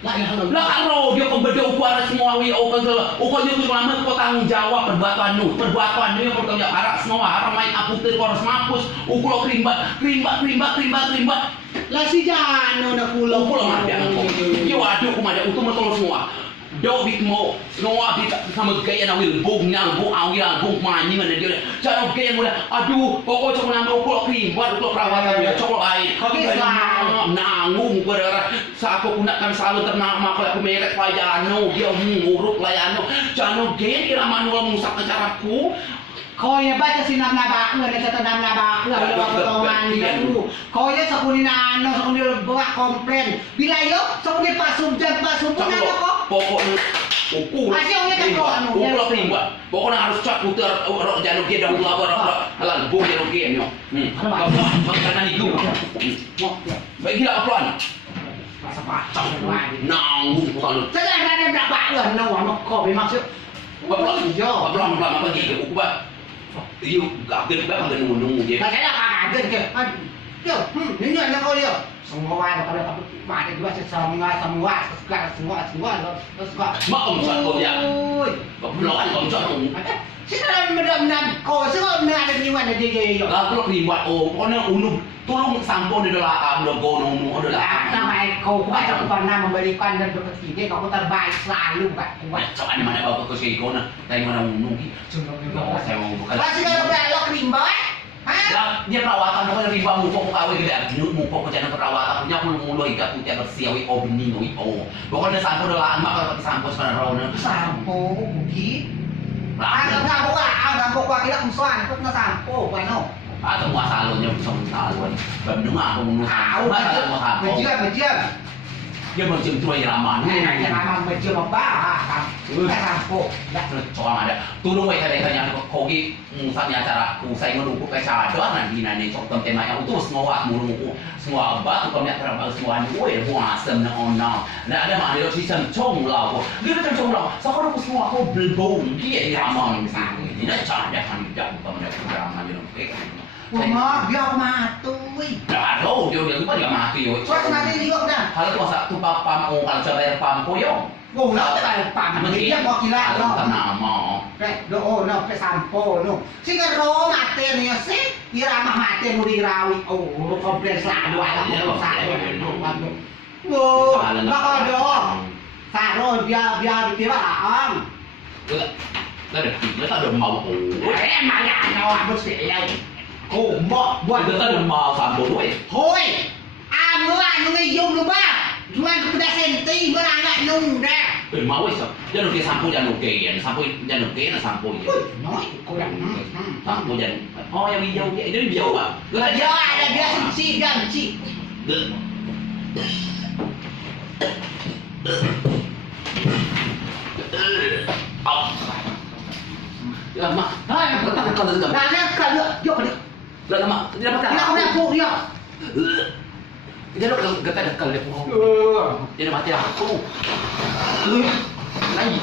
Lah karo dia pembeda ukuran semua wi ukurnya ku selama kau tanggung jawab perbuatanmu yang kau tanggung jawab semua ramai aku ter kau harus mampus ukur kerimbat Lah si Jano na pulau mati aku dia waduh ku ada utuh betul semua do bit mo semua di sama gaya na wil bung manyi mana dia cara gaya muda aduh pokok cuma nama ukur kerimbat ukur perawatan dia cokol air nanggung berdarah saat aku gunakan selalu ternama kalau aku merek payano dia menguruk layano jano gen kira manual musak caraku kau ya baca si nama bakal ada kata nama bakal ada potongan dia dulu kau ya sekuni nano sekuni buat komplain bila yo sekuni pasubjan nano kok pokoknya ukur masih orang yang ukur kerimbat pokoknya harus cak putar jano gen dan ular alang bung jano gen yo karena itu baik gila apaan masa pacang lagi nanggung kalau sedang ada berapa no kok maksud belum apa gitu ubah iyo kaget banget nunggu dia saya kaget ke yo ini ada kau yo semua ada kalau aku ada juga semua terus mau satu ya belum kan satu sih benar kau sih ada di mana dia yo lalu riwat pokoknya tolong sampun di dalam logo nunggu adalah nama kau tak pernah memberikan dan berketiga kau terbaik selalu kan coba di mana bapak kesiko nah dari mana nunggu saya mau bukan masih kalau belok rimba dia perawatan pokoknya riba mupok kawe gede mupok kerjaan perawatan punya mulu ikat putih bersiawi bening pokoknya sampo dalam mak kalau sampo sekarang sampo buki sampo kita musuhan itu nggak sampo kan atau masalahnya bisa masalah bandung aku menurut bejian dia macam tu yang ramah bejian apa sampo soal ada turun wae tanya kogi musanya acara saya menunggu pecahan nanti contoh tema yang utuh semua mulu semua batu kami terang semua ini puasem nah ada mana dia season cong lau dia cong lau sekarang semua aku belum dia ramah ini cara dia kan tidak bukan ramah dia Wah, dia mati. Aduh, dia juga mati. Soalnya mati juga dah. Kalau tu satu pam kalau coba pam koyong. Oh, nak tak pam. Dia mau gila lo. Nama. No, ke sampo no. Sehingga ro mati ni sih. Irama mati muri rawi. Oh, kompleks lah dua lah. Oh, bakal dong. Saro dia bikin apa? Ada mau. Mana no mesti ya. Oh, buat kita ada mau sampo we. Hoi. Anu ngiyum lu ba. Juan kepada senti melangak nung dah. Mau wis. Jangan ke sampo jangan ke ya. Sampo jangan ke na sampo ya. Noi, kurang. Sampo jangan. Oh, yang hijau ya. Ini hijau, Pak. Dia ada dia sensi, dia sensi. Lama. Hai, kalau Nah, kalau yuk dia. lama. Dia apa? Dia udah bu dia. Dia lo getar dekal dia pohon. Dia dah mati aku. Lagi.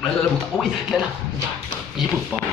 Dah buta. Oh, iya, dah. Ibu, Pak.